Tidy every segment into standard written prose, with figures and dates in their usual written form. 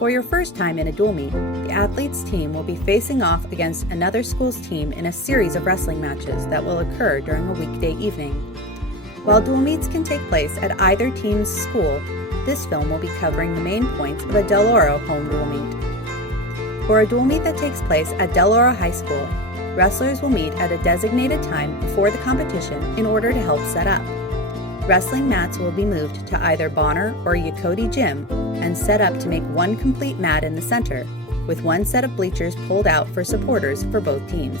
For your first time in a dual meet, the athletes' team will be facing off against another school's team in a series of wrestling matches that will occur during a weekday evening. While dual meets can take place at either team's school, this film will be covering the main points of a Del Oro home dual meet. For a dual meet that takes place at Del Oro High School, wrestlers will meet at a designated time before the competition in order to help set up. Wrestling mats will be moved to either Bonner or Yakoti Gym and set up to make one complete mat in the center, with one set of bleachers pulled out for supporters for both teams.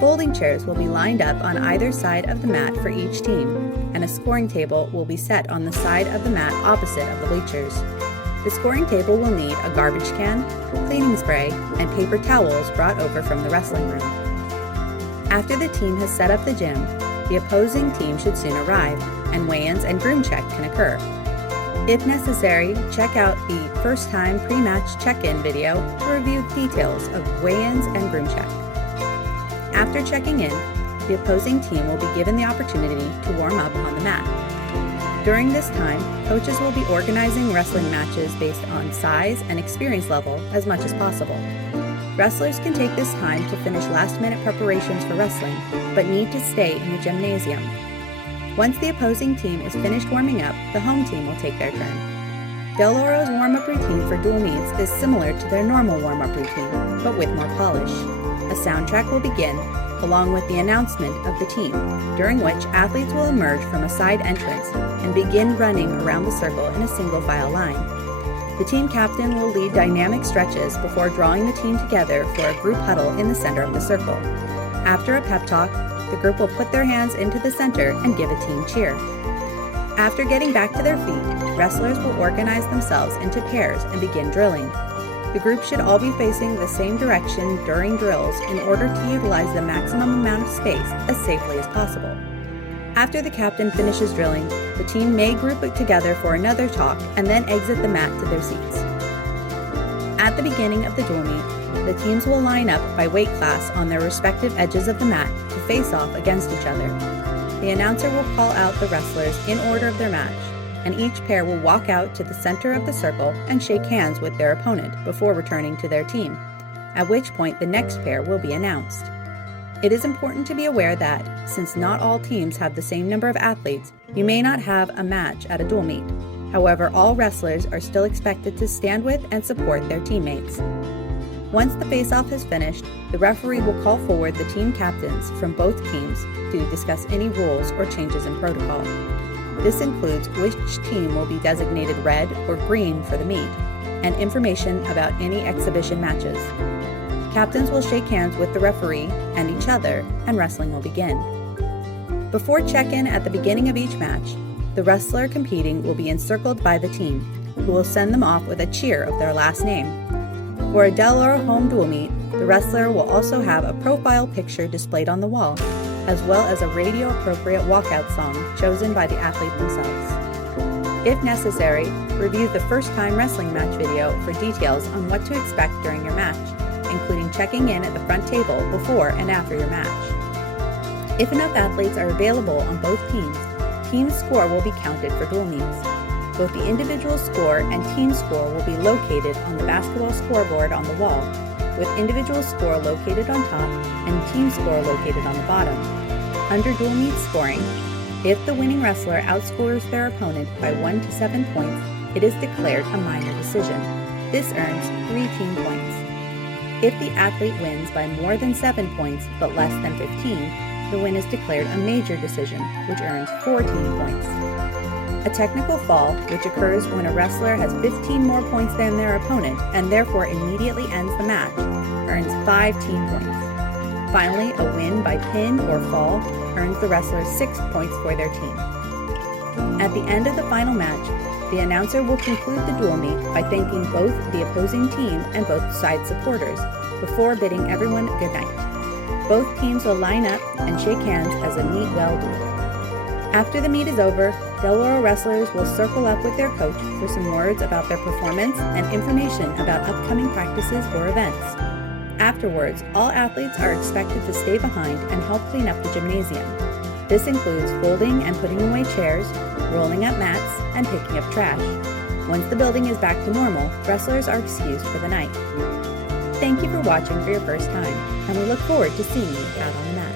Folding chairs will be lined up on either side of the mat for each team, and a scoring table will be set on the side of the mat opposite of the bleachers. The scoring table will need a garbage can, cleaning spray, and paper towels brought over from the wrestling room. After the team has set up the gym, the opposing team should soon arrive, and weigh-ins and groom check can occur. If necessary, check out the first-time pre-match check-in video to review details of weigh-ins and groom check. After checking in, the opposing team will be given the opportunity to warm up on the mat. During this time, coaches will be organizing wrestling matches based on size and experience level as much as possible. Wrestlers can take this time to finish last-minute preparations for wrestling, but need to stay in the gymnasium. Once the opposing team is finished warming up, the home team will take their turn. Del Oro's warm-up routine for dual meets is similar to their normal warm-up routine, but with more polish. A soundtrack will begin, along with the announcement of the team, during which athletes will emerge from a side entrance and begin running around the circle in a single file line. The team captain will lead dynamic stretches before drawing the team together for a group huddle in the center of the circle. After a pep talk, the group will put their hands into the center and give a team cheer. After getting back to their feet, wrestlers will organize themselves into pairs and begin drilling. The group should all be facing the same direction during drills in order to utilize the maximum amount of space as safely as possible. After the captain finishes drilling, the team may group it together for another talk and then exit the mat to their seats. At the beginning of the dual meet, the teams will line up by weight class on their respective edges of the mat to face off against each other. The announcer will call out the wrestlers in order of their match, and each pair will walk out to the center of the circle and shake hands with their opponent before returning to their team, at which point the next pair will be announced. It is important to be aware that, since not all teams have the same number of athletes, you may not have a match at a dual meet. However, all wrestlers are still expected to stand with and support their teammates. Once the face-off has finished, the referee will call forward the team captains from both teams to discuss any rules or changes in protocol. This includes which team will be designated red or green for the meet, and information about any exhibition matches. Captains will shake hands with the referee and each other, and wrestling will begin. Before check-in at the beginning of each match, the wrestler competing will be encircled by the team, who will send them off with a cheer of their last name. For a Del Oro home dual meet, the wrestler will also have a profile picture displayed on the wall, as well as a radio-appropriate walkout song chosen by the athlete themselves. If necessary, review the first-time wrestling match video for details on what to expect during your match, including checking in at the front table before and after your match. If enough athletes are available on both teams, team score will be counted for dual meets. Both the individual score and team score will be located on the basketball scoreboard on the wall, with individual score located on top and team score located on the bottom. Under dual meet scoring, if the winning wrestler outscores their opponent by 1 to 7 points, it is declared a minor decision. This earns 3 team points. If the athlete wins by more than 7 points but less than 15, the win is declared a major decision, which earns 4 team points. A technical fall, which occurs when a wrestler has 15 more points than their opponent and therefore immediately ends the match, earns 5 team points. Finally, a win by pin or fall earns the wrestler 6 points for their team. At the end of the final match, the announcer will conclude the dual meet by thanking both the opposing team and both side supporters before bidding everyone good night. Both teams will line up and shake hands as a meet well duel. After the meet is over, Del Oro wrestlers will circle up with their coach for some words about their performance and information about upcoming practices or events. Afterwards, all athletes are expected to stay behind and help clean up the gymnasium. This includes folding and putting away chairs, rolling up mats, and picking up trash. Once the building is back to normal, wrestlers are excused for the night. Thank you for watching for your first time, and we look forward to seeing you out on the mat.